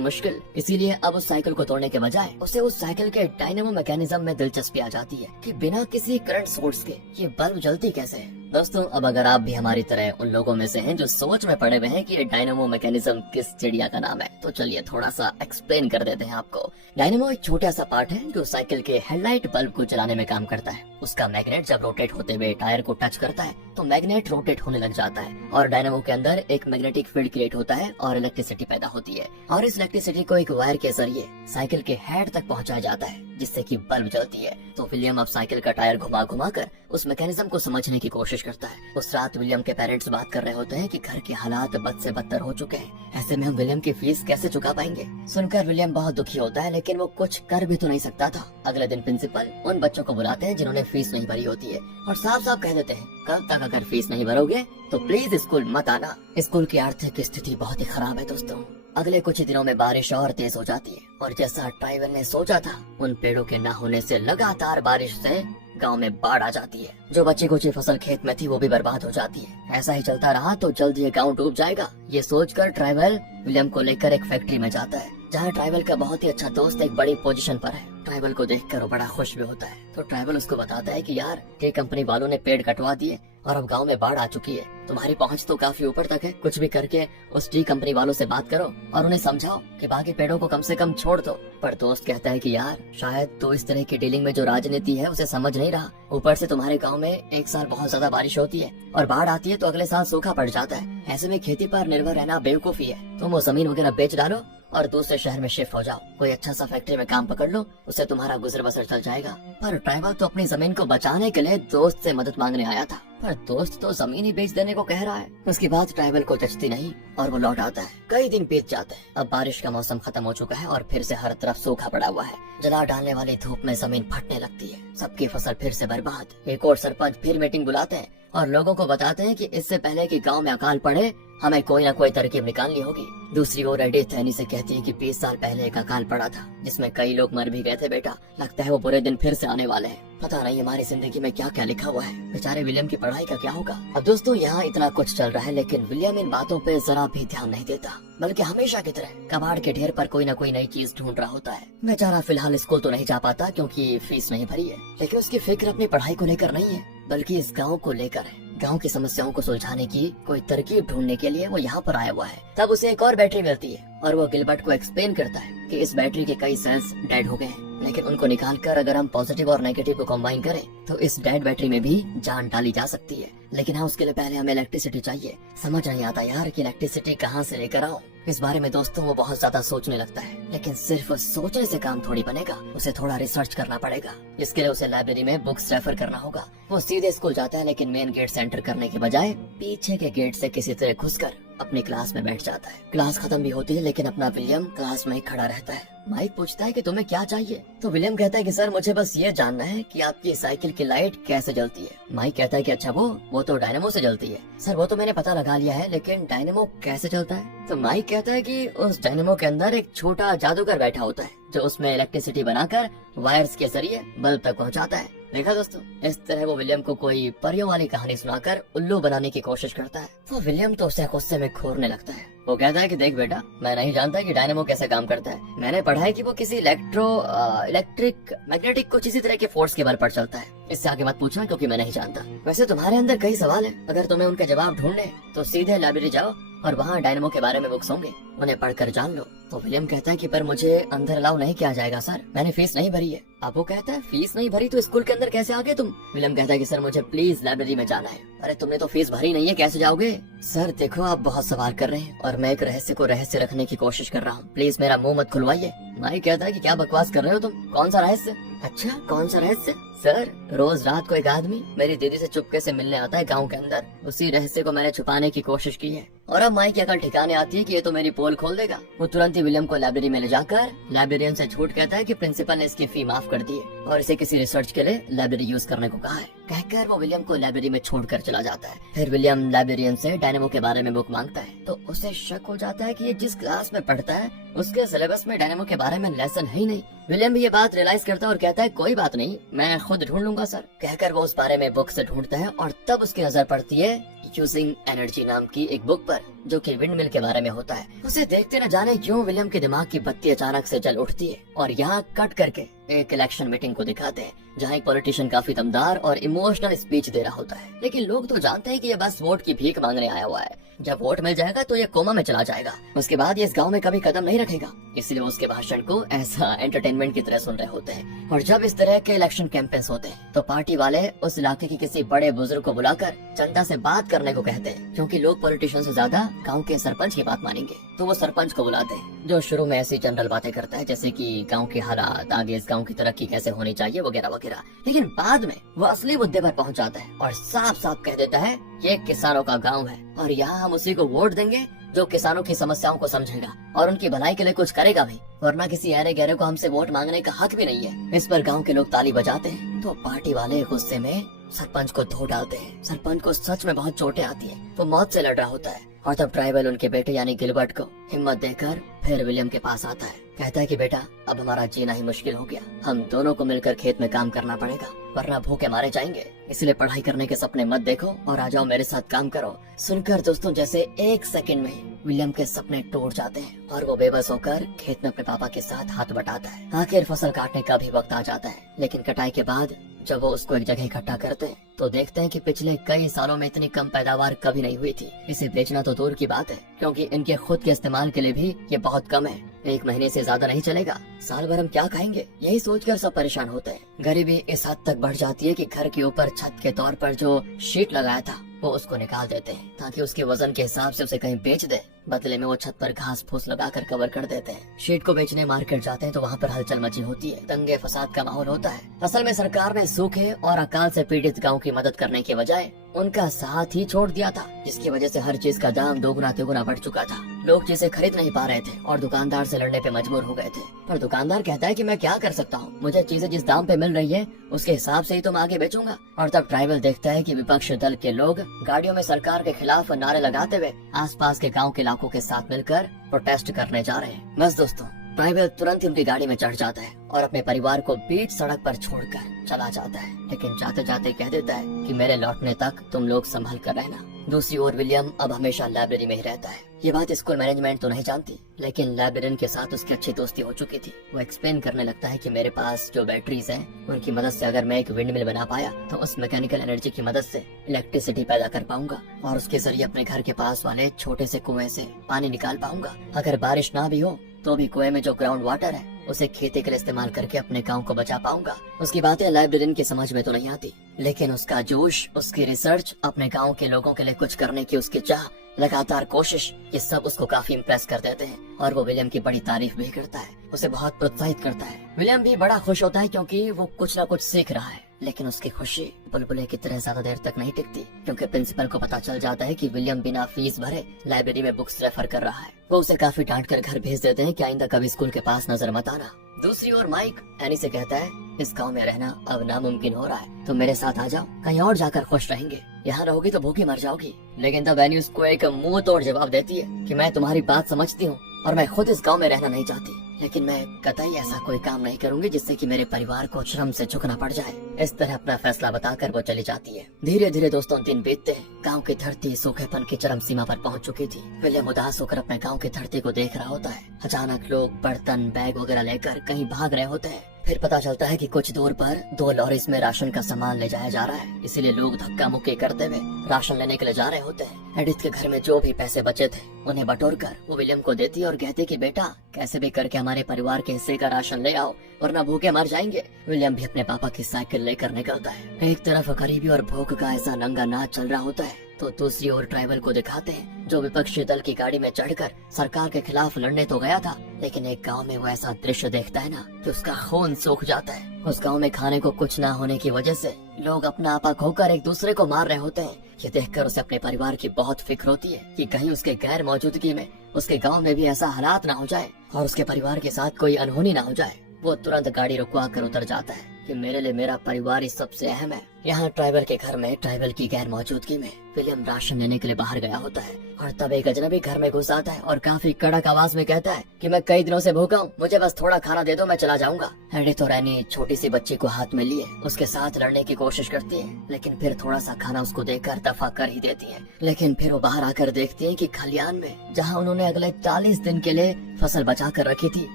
मुश्किल। इसीलिए अब उस साइकिल को तोड़ने के बजाय उसे उस साइकिल के डायनेमो मैकेनिज्म में दिलचस्पी आ जाती है कि बिना किसी करंट सोर्स के ये बल्ब जलती कैसे है। दोस्तों अब अगर आप भी हमारी तरह उन लोगों में से हैं जो सोच में पड़े हुए हैं कि ये डायनेमो मैकेनिज्म किस चिड़िया का नाम है, तो चलिए थोड़ा सा एक्सप्लेन कर देते हैं आपको। डायनेमो एक छोटा सा पार्ट है जो साइकिल के हेडलाइट बल्ब को जलाने में काम करता है। उसका मैग्नेट जब रोटेट होते हुए टायर को टच करता है तो मैग्नेट रोटेट होने लग जाता है और डायनेमो के अंदर एक मैग्नेटिक फील्ड क्रिएट होता है और इलेक्ट्रिसिटी पैदा होती है और इस इलेक्ट्रिसिटी को एक वायर के जरिए साइकिल के हेड तक पहुंचाया जाता है जिससे कि बल्ब जलती है। तो विलियम अब साइकिल का टायर घुमा घुमा कर उस मैकेनिज्म को समझने की कोशिश करता है। उस रात विलियम के पेरेंट्स बात कर रहे होते हैं कि घर के हालात बद से बदतर हो चुके हैं, ऐसे में हम विलियम की फीस कैसे चुका पाएंगे। सुनकर विलियम बहुत दुखी होता है, लेकिन वो कुछ कर भी तो नहीं सकता था। अगले दिन प्रिंसिपल उन बच्चों को बुलाते हैं जिन्होंने फीस नहीं भरी होती है और साफ साफ कह देते हैं कल तक अगर फीस नहीं भरोगे तो प्लीज स्कूल मत आना। स्कूल की आर्थिक स्थिति बहुत ही खराब है दोस्तों। अगले कुछ ही दिनों में बारिश और तेज हो जाती है और जैसा ट्राइबल ने सोचा था उन पेड़ों के न होने से लगातार बारिश से गांव में बाढ़ आ जाती है। जो बची कुची फसल खेत में थी वो भी बर्बाद हो जाती है। ऐसा ही चलता रहा तो जल्द ये गांव डूब जाएगा। ये सोचकर ट्राइबल विलियम को लेकर एक फैक्ट्री में जाता है जहाँ ट्राइबल का बहुत ही अच्छा दोस्त एक बड़ी पोजीशन पर है। ट्राइबल को देखकर वो बड़ा खुश भी होता है। तो ट्राइबल उसको बताता है कि यार टी कंपनी वालों ने पेड़ कटवा दिए और अब गांव में बाढ़ आ चुकी है। तुम्हारी पहुंच तो काफी ऊपर तक है, कुछ भी करके उस टी कंपनी वालों से बात करो और उन्हें समझाओ कि बाकी पेड़ों को कम से कम छोड़ दो। पर दोस्त कहता है कि यार शायद तो इस तरह की डीलिंग में जो राजनीति है उसे समझ नहीं रहा। ऊपर से तुम्हारे गांव में एक साल बहुत ज्यादा बारिश होती है और बाढ़ आती है तो अगले साल सूखा पड़ जाता है। ऐसे में खेती पर निर्भर रहना बेवकूफी है। तुम वो जमीन वगैरह बेच डालो और दूसरे शहर में शिफ्ट हो जाओ, कोई अच्छा सा फैक्ट्री में काम पकड़ लो, उससे तुम्हारा गुजर बसर चल जाएगा। पर ट्राइबल तो अपनी जमीन को बचाने के लिए दोस्त से मदद मांगने आया था, पर दोस्त तो जमीन ही बेच देने को कह रहा है। उसके बाद ट्राइबल को जचती नहीं और वो लौट आता है। कई दिन बीत जाते हैं। अब बारिश का मौसम खत्म हो चुका है और फिर से हर तरफ सूखा पड़ा हुआ है। जला डालने वाली धूप में जमीन फटने लगती है। सबकी फसल फिर से बर्बाद। एक और सरपंच फिर मीटिंग बुलाते हैं और लोगों को बताते हैं कि इससे पहले कि गांव में अकाल पड़े हमें कोई ना कोई तरकीब निकालनी होगी। दूसरी ओर एडिथ एनी से कहती है कि 20 साल पहले एक अकाल पड़ा था जिसमें कई लोग मर भी गए थे बेटा। लगता है वो बुरे दिन फिर से आने वाले हैं। पता नहीं हमारी जिंदगी में क्या क्या लिखा हुआ है। बेचारे विलियम की पढ़ाई का क्या होगा। अब दोस्तों यहाँ इतना कुछ चल रहा है लेकिन विलियम इन बातों पे जरा भी ध्यान नहीं देता, बल्कि हमेशा की तरह कबाड़ के ढेर पर कोई ना कोई नई चीज ढूंढ रहा होता है। बेचारा फिलहाल स्कूल तो नहीं जा पाता क्योंकि फीस नहीं भरी है, लेकिन उसकी फिक्र अपनी पढ़ाई को लेकर नहीं है बल्कि इस गाँव को लेकर है। गांव की समस्याओं को सुलझाने की कोई तरकीब ढूंढने के लिए वो यहाँ पर आया हुआ है। तब उसे एक और बैटरी मिलती है और वो गिलबर्ट को एक्सप्लेन करता है कि इस बैटरी के कई सेल्स डेड हो गए हैं, लेकिन उनको निकालकर अगर हम पॉजिटिव और नेगेटिव को कंबाइन करें तो इस डेड बैटरी में भी जान डाली जा सकती है। लेकिन हाँ उसके लिए पहले हमें इलेक्ट्रिसिटी चाहिए। समझ नहीं आता यार कि इलेक्ट्रिसिटी कहाँ से लेकर आओ। इस बारे में दोस्तों वो बहुत ज्यादा सोचने लगता है, लेकिन सिर्फ सोचने से काम थोड़ी बनेगा। उसे थोड़ा रिसर्च करना पड़ेगा, जिसके लिए उसे लाइब्रेरी में बुक्स रेफर करना होगा। वो सीधे स्कूल जाता है लेकिन मेन गेट से एंटर करने के बजाय पीछे के गेट से किसी तरह घुसकर अपनी क्लास में बैठ जाता है। क्लास खत्म भी होती है लेकिन अपना विलियम क्लास में ही खड़ा रहता है। माइक पूछता है कि तुम्हें क्या चाहिए, तो विलियम कहता है कि सर मुझे बस ये जानना है कि आपकी साइकिल की लाइट कैसे जलती है। माइक कहता है कि अच्छा वो तो डायनेमो से जलती है। सर वो तो मैंने पता लगा लिया है, लेकिन डायनेमो कैसे चलता है? तो माइक कहता है कि उस डायनेमो के अंदर एक छोटा जादूगर बैठा होता है जो उसमें इलेक्ट्रिसिटी बनाकर वायर्स के जरिए बल्ब तक पहुंचाता है। देखा दोस्तों, इस तरह वो विलियम को कोई परियों वाली कहानी सुनाकर उल्लू बनाने की कोशिश करता है। तो विलियम तो उसे गुस्से में घूरने लगता है। वो कहता है कि देख बेटा, मैं नहीं जानता कि डायनेमो कैसे काम करता है। मैंने पढ़ा है कि वो किसी इलेक्ट्रिक मैग्नेटिक कुछ इसी तरह के फोर्स के बल पर चलता है। इससे आगे मत पूछना क्योंकि मैं नहीं जानता। वैसे तुम्हारे अंदर कई सवाल है, अगर तुम्हें उनके जवाब ढूंढने तो सीधे लाइब्रेरी जाओ और वहाँ डायनेमो के बारे में बुक्स होंगे, उन्हें पढ़कर जान लो। तो विलियम कहता है कि पर मुझे अंदर अलाउ नहीं किया जाएगा सर, मैंने फीस नहीं भरी है। अब वो कहता है फीस नहीं भरी तो स्कूल के अंदर कैसे आ गए तुम? विलियम कहता है कि सर मुझे प्लीज लाइब्रेरी में जाना है। अरे तुमने तो फीस भरी नहीं है, कैसे जाओगे? सर देखो आप बहुत सवाल कर रहे हैं और मैं एक रहस्य को रहस्य रखने की कोशिश कर रहा हूँ, प्लीज मेरा मुंह मत खुलवाइए। माइक कहता है कि क्या बकवास कर रहे हो तुम, कौन सा रहस्य? अच्छा कौन सा रहस्य? सर रोज रात को एक आदमी मेरी दीदी से चुपके से मिलने आता है गांव के अंदर, उसी रहस्य को मैंने छुपाने की कोशिश की है। और अब माइक की अकल ठिकाने आती है कि ये तो मेरी पोल खोल देगा। वो तुरंत ही विलियम को लाइब्रेरी में ले जाकर लाइब्रेरियन से झूठ कहता है कि प्रिंसिपल ने इसकी फी माफ कर दी है और इसे किसी रिसर्च के लिए लाइब्रेरी यूज करने को कहा है। कहकर वो विलियम को लाइब्रेरी में छोड़कर चला जाता है। फिर विलियम लाइब्रेरियन से डायनेमो के बारे में बुक मांगता है, तो उसे शक हो जाता है कि ये जिस क्लास में पढ़ता है उसके सिलेबस में डायनेमो के बारे में लेसन है ही नहीं। विलियम भी ये बात रियलाइज करता है और कहता है कोई बात नहीं, मैं खुद ढूंढ लूंगा सर। कहकर वो उस बारे में बुक से ढूंढता है और तब उसकी नजर पड़ती है यूजिंग एनर्जी नाम की एक बुक पर, जो कि विंड मिल के बारे में होता है। उसे देखते न जाने क्यों विलियम के दिमाग की बत्ती अचानक से जल उठती है और यहाँ कट करके एक इलेक्शन मीटिंग को दिखाते हैं जहाँ एक पॉलिटिशियन काफी दमदार और इमोशनल स्पीच दे रहा होता है। लेकिन लोग तो जानते हैं कि ये बस वोट की भीख मांगने आया हुआ है, जब वोट मिल जाएगा तो ये कोमा में चला जाएगा, उसके बाद ये इस गांव में कभी कदम नहीं रखेगा। इसलिए वो उसके भाषण को ऐसा एंटरटेनमेंट की तरह सुन रहे होते हैं। और जब इस तरह के इलेक्शन कैंपेन्स होते हैं तो पार्टी वाले उस इलाके की किसी बड़े बुजुर्ग को बुलाकर जनता से बात करने को कहते हैं, क्योंकि लोग पॉलिटिशियन से ज्यादा गाँव के सरपंच की बात मानेंगे। तो वो सरपंच को बुलाते हैं जो शुरू में ऐसी जनरल बातें करता है जैसे कि गांव के हालात, आगे इस गांव की तरक्की कैसे होनी चाहिए वगैरह वगैरह। लेकिन बाद में वो असली मुद्दे पर पहुंच जाता है और साफ साफ कह देता है ये किसानों का गांव है और यहाँ हम उसी को वोट देंगे जो किसानों की समस्याओं को समझेगा और उनकी भलाई के लिए कुछ करेगा भी, वरना किसी ऐरे गहरे को हमसे वोट मांगने का हक भी नहीं है। इस पर गांव के लोग ताली बजाते हैं। तो पार्टी वाले गुस्से में सरपंच को धो डालते हैं। सरपंच को सच में बहुत चोटें आती है, वो मौत से लड़ रहा होता है। और तब ट्राइबल उनके बेटे यानी गिलबर्ट को हिम्मत देकर फिर विलियम के पास आता है। कहता है कि बेटा अब हमारा जीना ही मुश्किल हो गया, हम दोनों को मिलकर खेत में काम करना पड़ेगा वरना भूखे मारे जाएंगे। इसलिए पढ़ाई करने के सपने मत देखो और आ जाओ मेरे साथ काम करो। सुनकर दोस्तों जैसे एक सेकंड में विलियम के सपने टूट जाते हैं और वो बेबस होकर खेत में अपने पापा के साथ हाथ बटाता है। आखिर फसल काटने का भी वक्त आ जाता है, लेकिन कटाई के बाद जब वो उसको एक जगह इकट्ठा करते हैं तो देखते हैं कि पिछले कई सालों में इतनी कम पैदावार कभी नहीं हुई थी। इसे बेचना तो दूर की बात है, क्योंकि इनके खुद के इस्तेमाल के लिए भी ये बहुत कम है। एक महीने से ज्यादा नहीं चलेगा, साल भर हम क्या खाएंगे, यही सोचकर सब परेशान होते हैं। गरीबी इस हद तक बढ़ जाती है कि घर के ऊपर छत के तौर पर जो शीट लगाया था वो उसको निकाल देते हैं ताकि उसके वजन के हिसाब से उसे कहीं बेच दे। बदले में वो छत पर घास फूस लगाकर कवर कर देते हैं। शीट को बेचने मार्केट जाते हैं तो वहाँ पर हलचल मची होती है, दंगे फसाद का माहौल होता है। असल में सरकार ने सूखे और अकाल से पीड़ित गांव की मदद करने के बजाय उनका साथ ही छोड़ दिया था, जिसकी वजह से हर चीज का दाम दोगुना तिगुना बढ़ चुका था। लोग चीजें खरीद नहीं पा रहे थे और दुकानदार से लड़ने पे मजबूर हो गए थे। पर दुकानदार कहता है कि मैं क्या कर सकता हूँ, मुझे चीजें जिस दाम पे मिल रही है उसके हिसाब से ही तो मैं आगे बेचूंगा। और तब ट्राइबल देखता है कि विपक्ष दल के लोग गाड़ियों में सरकार के खिलाफ नारे लगाते हुए आसपास के गाँव के इलाकों के साथ मिलकर प्रोटेस्ट करने जा रहे हैं। बस दोस्तों ट्राइबल तुरंत ही उनकी गाड़ी में चढ़ जाता है और अपने परिवार को बीच सड़क पर छोड़कर चला जाता है, लेकिन जाते जाते कह देता है कि मेरे लौटने तक तुम लोग संभल कर रहना। दूसरी ओर विलियम अब हमेशा लाइब्रेरी में ही रहता है। ये बात स्कूल मैनेजमेंट तो नहीं जानती, लेकिन लाइब्रेरियन के साथ उसकी अच्छी दोस्ती हो चुकी थी। वो एक्सप्लेन करने लगता है कि मेरे पास जो बैटरीज हैं उनकी मदद से अगर मैं एक विंड मिल बना पाया तो उस मैकेनिकल एनर्जी की मदद से इलेक्ट्रिसिटी पैदा कर पाऊंगा और उसके जरिए अपने घर के पास वाले छोटे से कुएं से पानी निकाल पाऊंगा। अगर बारिश ना भी हो तो भी कुएं में जो ग्राउंड वाटर है उसे खेती के लिए इस्तेमाल करके अपने गांव को बचा पाऊंगा। उसकी बातें लाइब्रेरियन की समझ में तो नहीं आती, लेकिन उसका जोश, उसकी रिसर्च, अपने गांव के लोगों के लिए कुछ करने की उसकी चाह, लगातार कोशिश, ये सब उसको काफी इम्प्रेस कर देते हैं और वो विलियम की बड़ी तारीफ भी करता है, उसे बहुत प्रोत्साहित करता है। विलियम भी बड़ा खुश होता है क्योंकि वो कुछ न कुछ सीख रहा है लेकिन उसकी खुशी बुलबुले की तरह ज्यादा देर तक नहीं टिकती, क्योंकि प्रिंसिपल को पता चल जाता है कि विलियम बिना फीस भरे लाइब्रेरी में बुक्स रेफर कर रहा है। वो उसे काफी डांट कर घर भेज देते हैं कि आइंदा कभी स्कूल के पास नजर मत आना। दूसरी ओर माइक एनी से कहता है, इस गांव में रहना अब नामुमकिन हो रहा है, तुम मेरे साथ आ जाओ, कहीं और जाकर खुश रहेंगे, यहाँ रहोगी तो भूखी मर जाओगी। लेकिन तब एनी उसको एक मुंह तोड़ जवाब देती है कि मैं तुम्हारी बात समझती हूँ और मैं खुद इस गांव में रहना नहीं चाहती, लेकिन मैं कतई ऐसा कोई काम नहीं करूंगी जिससे कि मेरे परिवार को श्रम से झुकना पड़ जाए। इस तरह अपना फैसला बताकर वो चली जाती है। धीरे धीरे दोस्तों दिन बीतते हैं। गांव की धरती सूखेपन की चरम सीमा पर पहुंच चुकी थी। विलियम उदास होकर अपने गांव की धरती को देख रहा होता है। अचानक लोग बर्तन बैग वगैरह लेकर कहीं भाग रहे होते हैं। फिर पता चलता है कि कुछ दूर पर 2 लॉरीज में राशन का सामान ले जाया जा रहा है, इसीलिए लोग धक्का मुक्की करते हुए राशन लेने के लिए जा रहे होते हैं। एडिथ के घर में जो भी पैसे बचे थे उन्हें बटोरकर वो विलियम को देती है और कहती कि बेटा कैसे भी करके हमारे परिवार के हिस्से का राशन ले आओ वरना भूखे मर जाएंगे। विलियम भी अपने पापा की साइकिल लेकर निकलता है। एक तरफ गरीबी और भूख का ऐसा नंगा नाच चल रहा होता है तो दूसरी ओर ट्राइबल को दिखाते हैं जो विपक्षी दल की गाड़ी में चढ़कर सरकार के खिलाफ लड़ने तो गया था, लेकिन एक गांव में वो ऐसा दृश्य देखता है ना कि उसका खून सूख जाता है। उस गांव में खाने को कुछ ना होने की वजह से लोग अपना आपा खोकर एक दूसरे को मार रहे होते हैं। ये देखकर उसे अपने परिवार की बहुत फिक्र होती है कि कहीं उसके गैर मौजूदगी में उसके गाँव में भी ऐसा हालात न हो जाए और उसके परिवार के साथ कोई अनहोनी न हो जाए। वो तुरंत गाड़ी रुकवा कर उतर जाता है कि मेरे लिए मेरा परिवार ही सबसे अहम है। यहाँ ट्राइबल के घर में ट्राइबल की गैर मौजूदगी में विलियम राशन लेने के लिए बाहर गया होता है और तब एक अजनबी घर में घुस आता है और काफी कड़क आवाज में कहता है कि मैं कई दिनों से भूखा हूँ, मुझे बस थोड़ा खाना दे दो, मैं चला जाऊंगा। एडिथ और एनी छोटी सी बच्ची को हाथ में लिए उसके साथ लड़ने की कोशिश करती है, लेकिन फिर थोड़ा सा खाना उसको देकर दफा कर ही देती है। लेकिन फिर वो बाहर आकर देखती है कि खलियान में जहाँ उन्होंने अगले 40 दिन के लिए फसल बचा कर रखी थी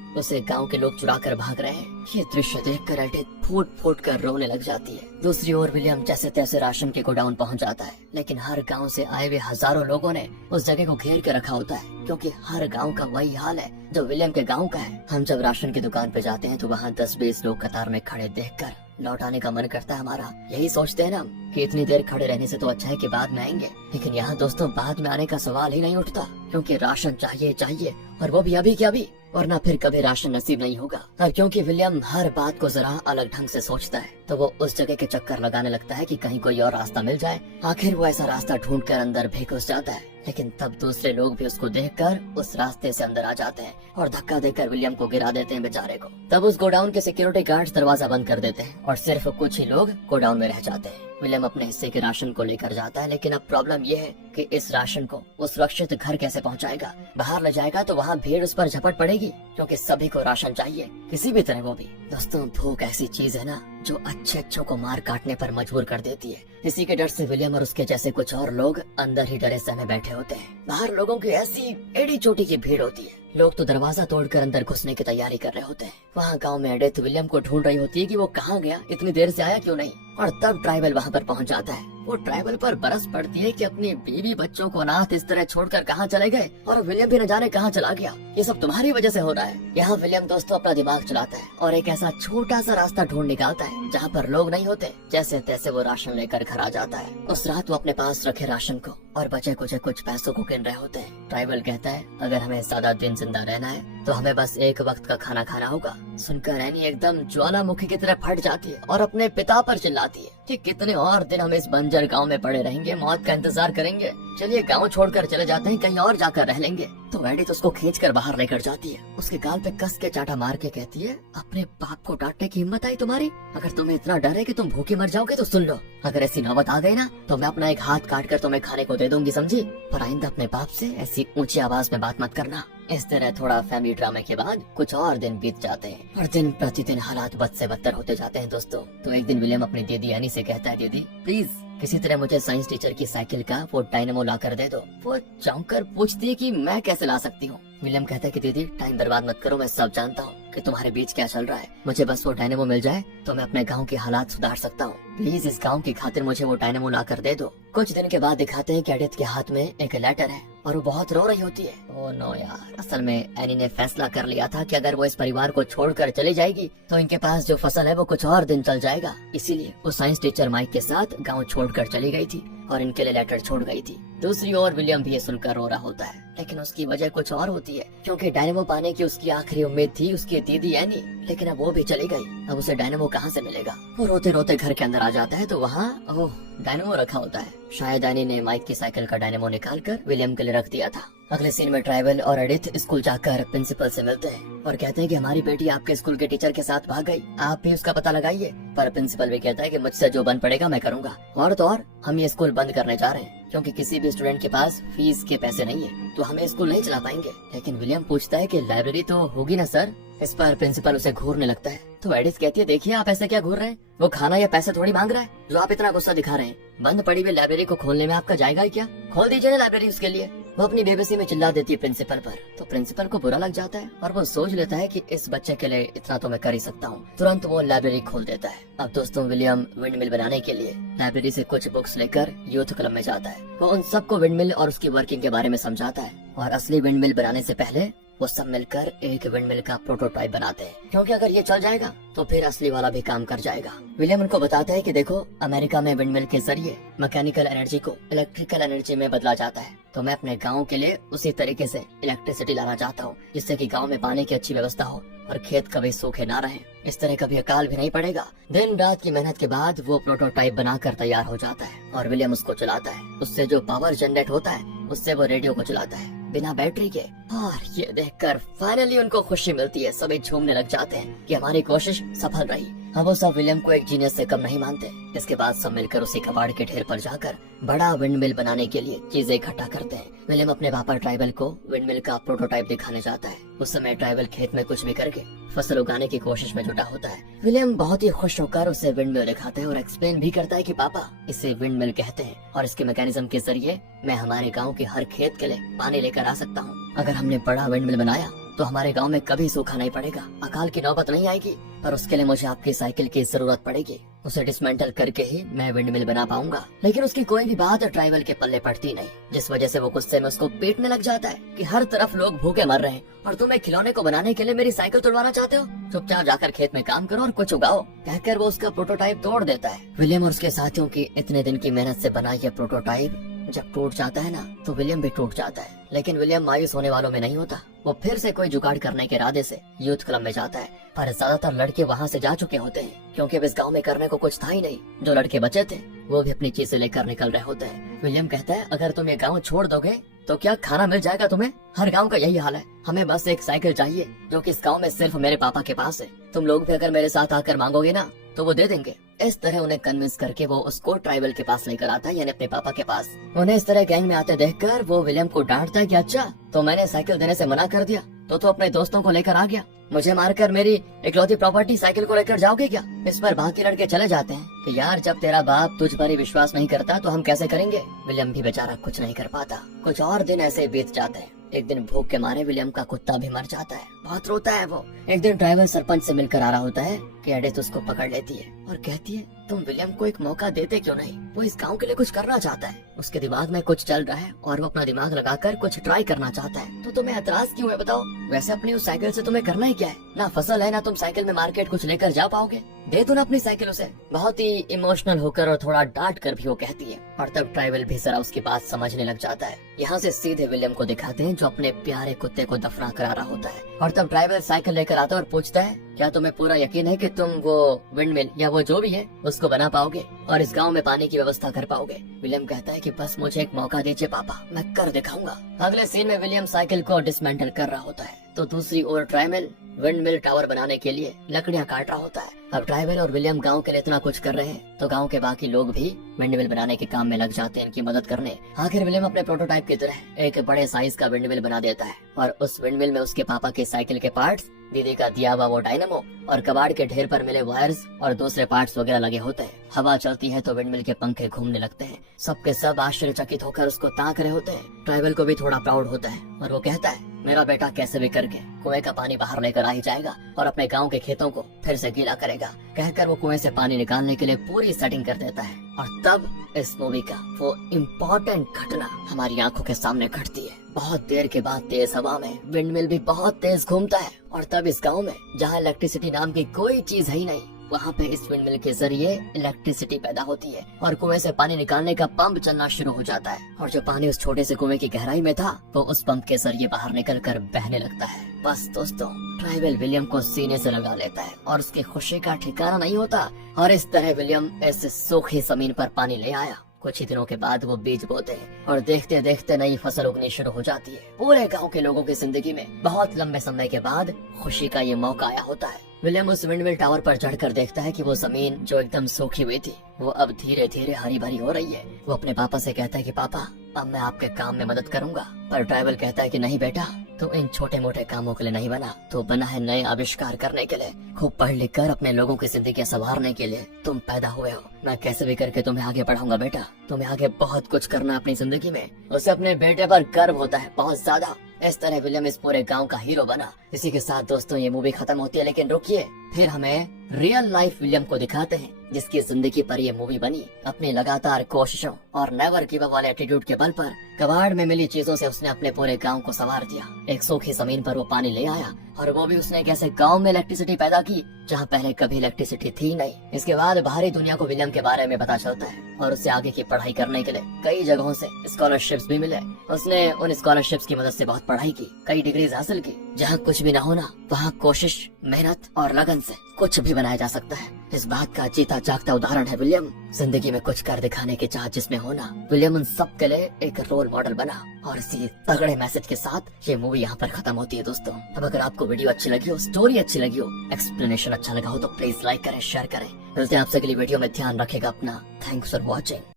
उसे गाँव के लोग चुरा कर भाग रहे हैं। ये दृश्य देख कर एडिथ फूट फूट कर रोने लग जाती है। दूसरी ओर विलियम जैसे तैसे राशन के गोडाउन पहुंच जाता है, लेकिन हर गांव से आए हुए हजारों लोगों ने उस जगह को घेर के रखा होता है, क्योंकि हर गांव का वही हाल है जो विलियम के गांव का है। हम जब राशन की दुकान पे जाते हैं तो वहाँ 10-20 लोग कतार में खड़े देखकर लौट आने का मन करता है हमारा। यही सोचते हैं ना कि इतनी देर खड़े रहने से तो अच्छा है कि बाद में आएंगे, लेकिन यहाँ दोस्तों बाद में आने का सवाल ही नहीं उठता, क्योंकि राशन चाहिए चाहिए और वो भी अभी के अभी, वरना फिर कभी राशन नसीब नहीं होगा। और क्योंकि विलियम हर बात को जरा अलग ढंग से सोचता है तो वो उस जगह के चक्कर लगाने लगता है कि कहीं कोई और रास्ता मिल जाए। आखिर वो ऐसा रास्ता ढूंढकर अंदर भी घुस जाता है, लेकिन तब दूसरे लोग भी उसको देखकर उस रास्ते से अंदर आ जाते हैं और धक्का देकर विलियम को गिरा देते हैं बेचारे को। तब उस गोडाउन के सिक्योरिटी गार्ड्स दरवाजा बंद कर देते हैं और सिर्फ कुछ ही लोग गोडाउन में रह जाते हैं। विलियम अपने हिस्से के राशन को लेकर जाता है, लेकिन अब प्रॉब्लम ये है कि इस राशन को वो सुरक्षित घर कैसे पहुंचाएगा। बाहर ले जाएगा तो वहाँ भीड़ उस पर झपट पड़ेगी, क्योंकि सभी को राशन चाहिए किसी भी तरह। वो भी दोस्तों भूख ऐसी चीज है ना जो अच्छों को मार काटने पर मजबूर कर देती है। इसी के डर से विलियम और उसके जैसे कुछ और लोग अंदर ही डरे समय बैठे होते हैं। बाहर लोगों की ऐसी एड़ी चोटी की भीड़ होती है, लोग तो दरवाजा तोड़कर अंदर घुसने की तैयारी कर रहे होते हैं। वहाँ गांव में एडिथ विलियम को ढूंढ रही होती है कि वो कहाँ गया, इतनी देर से आया क्यों नहीं। और तब ट्राइबल वहाँ पर पहुँच जाता है। वो ट्राइबल पर बरस पड़ती है कि अपनी बीवी बच्चों को अनाथ इस तरह छोड़कर कहाँ चले गए और विलियम भी न जाने कहाँ चला गया। ये सब तुम्हारी वजह से हो रहा है। यहाँ विलियम दोस्तों अपना दिमाग चलाता है और एक ऐसा छोटा सा रास्ता ढूंढ निकालता है जहाँ पर लोग नहीं होते। जैसे तैसे वो राशन लेकर घर आ जाता है। उस रात वो अपने पास रखे राशन को और बचे कुछ पैसों को गिन रहे होते हैं। ट्राइबल कहता है अगर हमें ज्यादा दिन जिंदा रहना है तो हमें बस एक वक्त का खाना खाना होगा। सुनकर एनी एकदम ज्वालामुखी की तरह फट जाती है और अपने पिता पर चिल्लाती है कि कितने और दिन हम इस बंजर गांव में पड़े रहेंगे, मौत का इंतजार करेंगे, चलिए गांव छोड़कर चले जाते हैं, कहीं और जाकर रह लेंगे। तो एडिथ उसको खींचकर बाहर लेकर जाती है, उसके गाल पे कस के चाटा मार के कहती है अपने बाप को डांटने की हिम्मत आई तुम्हारी? अगर तुम्हें इतना डर है कि तुम भूखे मर जाओगे तो सुन लो, अगर ऐसी नौबत आ गई ना तो मैं अपना एक हाथ काट कर तुम्हें खाने को दे दूंगी, समझी? पर आइंदा अपने बाप से ऐसी ऊंची आवाज में बात मत करना। इस तरह थोड़ा फैमिली ड्रामे के बाद कुछ और दिन बीत जाते हैं और दिन प्रतिदिन हालात बद से बदतर होते जाते हैं दोस्तों। तो एक दिन विलियम अपनी दीदी एनी से कहता है दीदी प्लीज किसी तरह मुझे साइंस टीचर की साइकिल का वो डायनेमो ला कर दे दो। वो चौंकर पूछती है कि मैं कैसे ला सकती हूँ। विलियम कहता है कि दीदी टाइम बर्बाद मत करो, मैं सब जानता हूँ कि तुम्हारे बीच क्या चल रहा है, मुझे बस वो डायनेमो मिल जाए तो मैं अपने गांव के हालात सुधार सकता हूँ। प्लीज इस गांव की खातिर मुझे वो डायनेमो ला कर दे दो। कुछ दिन के बाद दिखाते हैं कि एडिथ के हाथ में एक लेटर है और वो बहुत रो रही होती है। ओह नो यार, असल में एनी ने फैसला कर लिया था कि अगर वो इस परिवार को छोड़कर चली जाएगी तो इनके पास जो फसल है वो कुछ और दिन चल जाएगा। इसीलिए वो साइंस टीचर माइक के साथ गाँव छोड़कर चली गई थी और इनके लिए लेटर छोड़ गई थी। दूसरी ओर विलियम भी ये सुनकर रो रहा होता है, लेकिन उसकी वजह कुछ और होती है, क्योंकि डायनेमो पाने की उसकी आखिरी उम्मीद थी उसकी दीदी एनी, लेकिन अब वो भी चली गई। अब उसे डायनेमो कहाँ से मिलेगा? वो रोते रोते घर के अंदर आ जाता है तो वहाँ ओह डायनेमो रखा होता है। शायद एनी ने माइक की साइकिल का डायनेमो निकाल कर विलियम के लिए रख दिया था। अगले सीन में ट्राइबल और एडिथ स्कूल जाकर प्रिंसिपल से मिलते हैं और कहते हैं कि हमारी बेटी आपके स्कूल के टीचर के साथ भाग गई, आप भी उसका पता लगाइए। पर प्रिंसिपल भी कहता है कि मुझसे जो बन पड़ेगा मैं करूंगा। और तो और हम ये स्कूल बंद करने जा रहे हैं क्योंकि किसी भी स्टूडेंट के पास फीस के पैसे नहीं है, तो हमें स्कूल नहीं चला पाएंगे। लेकिन विलियम पूछता है कि लाइब्रेरी तो होगी ना सर। इस पर प्रिंसिपल उसे घूरने लगता है तो एडिथ कहती है, देखिए आप ऐसे क्या घूर रहे हैं, वो खाना या पैसे थोड़ी मांग रहा है जो आप इतना गुस्सा दिखा रहे हैं। बंद पड़ी हुई लाइब्रेरी को खोलने में आपका जाएगा ही क्या? खोल दीजिए ना लाइब्रेरी उसके लिए। वो अपनी बेबसी में चिल्ला देती है प्रिंसिपल पर, तो प्रिंसिपल को बुरा लग जाता है और वो सोच लेता है कि इस बच्चे के लिए इतना तो मैं कर ही सकता हूँ। तुरंत वो लाइब्रेरी खोल देता है। अब दोस्तों विलियम विंडमिल बनाने के लिए लाइब्रेरी से कुछ बुक्स लेकर यूथ क्लब में जाता है। वो उन सबको विंडमिल और उसकी वर्किंग के बारे में समझाता है और असली विंडमिल बनाने से पहले वो सब मिलकर एक विंडमिल का प्रोटोटाइप बनाते हैं, क्योंकि अगर ये चल जाएगा तो फिर असली वाला भी काम कर जाएगा। विलियम उनको बताता है कि देखो अमेरिका में विंडमिल के जरिए मैकेनिकल एनर्जी को इलेक्ट्रिकल एनर्जी में बदला जाता है, तो मैं अपने गांव के लिए उसी तरीके से इलेक्ट्रिसिटी लाना चाहता हूँ, जिससे कि गांव में पानी की अच्छी व्यवस्था हो और खेत कभी सूखे ना रहे। इस तरह कभी अकाल भी नहीं पड़ेगा। दिन रात की मेहनत के बाद वो प्रोटोटाइप बनाकर तैयार हो जाता है और विलियम उसको चलाता है। उससे जो पावर जनरेट होता है उससे वो रेडियो को चलाता है बिना बैटरी के। और ये देखकर फाइनली उनको खुशी मिलती है। सभी झूमने लग जाते हैं कि हमारी कोशिश सफल रही। अब वो सब विलियम को एक जीनियस से कम नहीं मानते। इसके बाद सब मिलकर उसी कबाड़ के ढेर पर जाकर बड़ा विंडमिल बनाने के लिए चीजें इकट्ठा करते हैं। विलियम अपने पापा ट्राइबल को विंडमिल का प्रोटोटाइप दिखाने जाता है। उस समय ट्राइबल खेत में कुछ भी करके फसल उगाने की कोशिश में जुटा होता है। विलियम बहुत ही खुश होकर उसे विंडमिल दिखाते हैं और एक्सप्लेन भी करता है कि पापा इसे विंडमिल कहते हैं और इसके मैकेनिज्म के जरिए मैं हमारे गाँव के हर खेत के लिए पानी लेकर आ सकता हूँ। अगर हमने बड़ा विंडमिल बनाया तो हमारे गांव में कभी सूखा नहीं पड़ेगा, अकाल की नौबत नहीं आएगी। पर उसके लिए मुझे आपकी साइकिल की जरूरत पड़ेगी। उसे डिसमेंटल करके ही मैं विंडमिल बना पाऊंगा। लेकिन उसकी कोई भी बात ट्राइबल के पल्ले पड़ती नहीं, जिस वजह से वो गुस्से में उसको पीटने लग जाता है कि हर तरफ लोग भूखे मर रहे हैं और तुम एक खिलौने को बनाने के लिए मेरी साइकिल तोड़वाना चाहते हो। चुपचाप जाकर खेत में काम करो और कुछ उगाओ, कहकर वो उसका प्रोटोटाइप तोड़ देता है। विलियम और उसके साथियों की इतने दिन की मेहनत से बना यह प्रोटोटाइप जब टूट जाता है ना तो विलियम भी टूट जाता है। लेकिन विलियम मायूस होने वालों में नहीं होता। वो फिर से कोई जुगाड़ करने के इरादे से यूथ क्लब में जाता है, पर ज्यादातर लड़के वहाँ से जा चुके होते हैं क्योंकि अब इस गांव में करने को कुछ था ही नहीं। जो लड़के बचे थे वो भी अपनी चीजें लेकर निकल रहे होते हैं। विलियम कहता है, अगर तुम ये गाँव छोड़ दोगे तो क्या खाना मिल जाएगा तुम्हें? हर गांव का यही हाल है। हमें बस एक साइकिल चाहिए जो कि इस गांव में सिर्फ मेरे पापा के पास है। तुम लोग भी अगर मेरे साथ आकर मांगोगे ना तो वो दे देंगे। इस तरह उन्हें कन्विंस करके वो उसको ट्राइबल के पास लेकर आता है, यानी अपने पापा के पास। उन्हें इस तरह गैंग में आते देखकर वो विलियम को डांटता है कि अच्छा तो मैंने साइकिल देने से मना कर दिया तो अपने दोस्तों को लेकर आ गया, मुझे मारकर मेरी इकलौती प्रॉपर्टी साइकिल को लेकर जाओगे क्या? इस पर बाकी लड़के चले जाते हैं कि यार जब तेरा बाप तुझ पर ही विश्वास नहीं करता तो हम कैसे करेंगे। विलियम भी बेचारा कुछ नहीं कर पाता। कुछ और दिन ऐसे बीत जाते हैं। एक दिन भूख के मारे विलियम का कुत्ता भी मर जाता है। बहुत रोता है वो। एक दिन ट्राइबल सरपंच से मिलकर आ रहा होता है कि एडिथ उसको पकड़ लेती है और कहती है, तुम विलियम को एक मौका देते क्यों नहीं? वो इस गांव के लिए कुछ करना चाहता है, उसके दिमाग में कुछ चल रहा है और वो अपना दिमाग लगाकर कुछ ट्राई करना चाहता है, तो तुम्हें एतराज क्यों है बताओ? वैसे अपनी उस साइकिल से तुम्हें करना ही क्या है? ना फसल है ना तुम साइकिल में मार्केट कुछ लेकर जा पाओगे। दे दो ना अपनी साइकिल उसे। बहुत ही इमोशनल होकर और थोड़ा डांट कर भी वो कहती है और तब ट्राइबल भी जरा उसकी बात समझने लग जाता है। यहाँ से सीधे विलियम को दिखाते हैं जो अपने प्यारे कुत्ते को दफना करा रहा होता है और तब ट्राइबल साइकिल लेकर आता है और पूछता है, क्या तुम्हें पूरा यकीन है कि तुम वो विंडमिल या वो जो भी है उसको बना पाओगे और इस गांव में पानी की व्यवस्था कर पाओगे? विलियम कहता है कि बस मुझे एक मौका दीजिए पापा, मैं कर दिखाऊंगा। अगले सीन में विलियम साइकिल को डिसमेंटल कर रहा होता है तो दूसरी ओर ट्राइबल विंडमिल टावर बनाने के लिए लकड़ियां काट रहा होता है। अब ट्राइबल और विलियम गांव के लिए इतना कुछ कर रहे हैं तो गांव के बाकी लोग भी विंडमिल बनाने के काम में लग जाते हैं इनकी मदद करने। आखिर विलियम अपने प्रोटोटाइप की तरह एक बड़े साइज का विंडमिल बना देता है और उस विंडमिल में उसके पापा के साइकिल के पार्ट्स, दीदी का दिया हुआ वो डायनामो और कबाड़ के ढेर पर मिले वायर्स और दूसरे पार्ट्स वगैरह लगे होते हैं। हवा चलती है तो विंडमिल के पंखे घूमने लगते हैं। सबके सब आश्चर्यचकित होकर उसको ताक रहे होते हैं। ट्राइबल को भी थोड़ा प्राउड होता है और वो कहता है, मेरा बेटा कैसे भी करके कुएं का पानी बाहर लेकर आ ही जाएगा और अपने गांव के खेतों को फिर से गीला करेगा। कहकर वो कुएं से पानी निकालने के लिए पूरी सेटिंग कर देता है। और तब इस मूवी का वो इम्पोर्टेंट घटना हमारी आंखों के सामने घटती है। बहुत देर के बाद तेज हवा में विंडमिल भी बहुत तेज घूमता है और तब इस गांव में जहाँ इलेक्ट्रिसिटी नाम की कोई चीज है ही नहीं, वहाँ पे इस विंडमिल के जरिए इलेक्ट्रिसिटी पैदा होती है और कुएं से पानी निकालने का पंप चलना शुरू हो जाता है। और जो पानी उस छोटे से कुएं की गहराई में था वो उस पंप के जरिए बाहर निकल कर बहने लगता है। बस दोस्तों, ट्राइबल विलियम को सीने से लगा लेता है और उसकी खुशी का ठिकाना नहीं होता। और इस तरह विलियम ऐसे सूखी जमीन पर पानी ले आया। कुछ ही दिनों के बाद वो बीज बोते हैं और देखते देखते नई फसल उगनी शुरू हो जाती है। पूरे गांव के लोगों की जिंदगी में बहुत लंबे समय के बाद खुशी का ये मौका आया होता है। विलियम उस विंडमिल टावर पर चढ़कर देखता है कि वो जमीन जो एकदम सूखी हुई थी वो अब धीरे धीरे हरी भरी हो रही है। वो अपने पापा से कहता है कि पापा, अब मैं आपके काम में मदद करूंगा। पर ट्राइबल कहता है कि नहीं बेटा, तो इन छोटे मोटे कामों के लिए नहीं बना, तो बना है नए आविष्कार करने के लिए। खूब पढ़ लिख कर अपने लोगों की जिंदगी संवारने के लिए तुम पैदा हुए हो। मैं कैसे भी करके तुम्हें आगे बढ़ाऊंगा बेटा। तुम्हें आगे बहुत कुछ करना अपनी जिंदगी में। उसे अपने बेटे पर गर्व होता है बहुत ज्यादा। इस तरह विलियम इस पूरे गांव का हीरो बना। इसी के साथ दोस्तों ये मूवी खत्म होती है, लेकिन रुकिए, फिर हमें रियल लाइफ विलियम को दिखाते हैं जिसकी जिंदगी पर ये मूवी बनी। अपनी लगातार कोशिशों और नेवर गिव अप वाले एटीट्यूड के बल पर कबाड़ में मिली चीजों से उसने अपने पूरे गांव को संवार दिया। एक सूखी जमीन पर वो पानी ले आया और वो भी उसने एक ऐसे गांव में इलेक्ट्रिसिटी पैदा की जहां पहले कभी इलेक्ट्रिसिटी थी नहीं। इसके बाद बाहरी दुनिया को विलियम के बारे में पता चलता है और उसे आगे की पढ़ाई करने के लिए कई जगहों से स्कॉलरशिप्स भी मिले। उसने उन स्कॉलरशिप्स की मदद से बहुत पढ़ाई की, कई डिग्रीज हासिल की। जहाँ कुछ भी न होना वहाँ कोशिश, मेहनत और लगन से कुछ भी बनाया जा सकता है। इस बात का जीता जागता उदाहरण है विलियम। जिंदगी में कुछ कर दिखाने की चाह जिसमें होना, विलियम उन सब के लिए एक रोल मॉडल बना। और इसी तगड़े मैसेज के साथ ये मूवी यहाँ पर खत्म होती है दोस्तों। अब अगर आपको वीडियो अच्छी लगी हो, स्टोरी अच्छी लगी हो, एक्सप्लेनेशन अच्छा लगा हो तो प्लीज लाइक करें, शेयर करें। मिलते हैं आपसे अगली वीडियो में। ध्यान रखेगा अपना। Thanks for watching.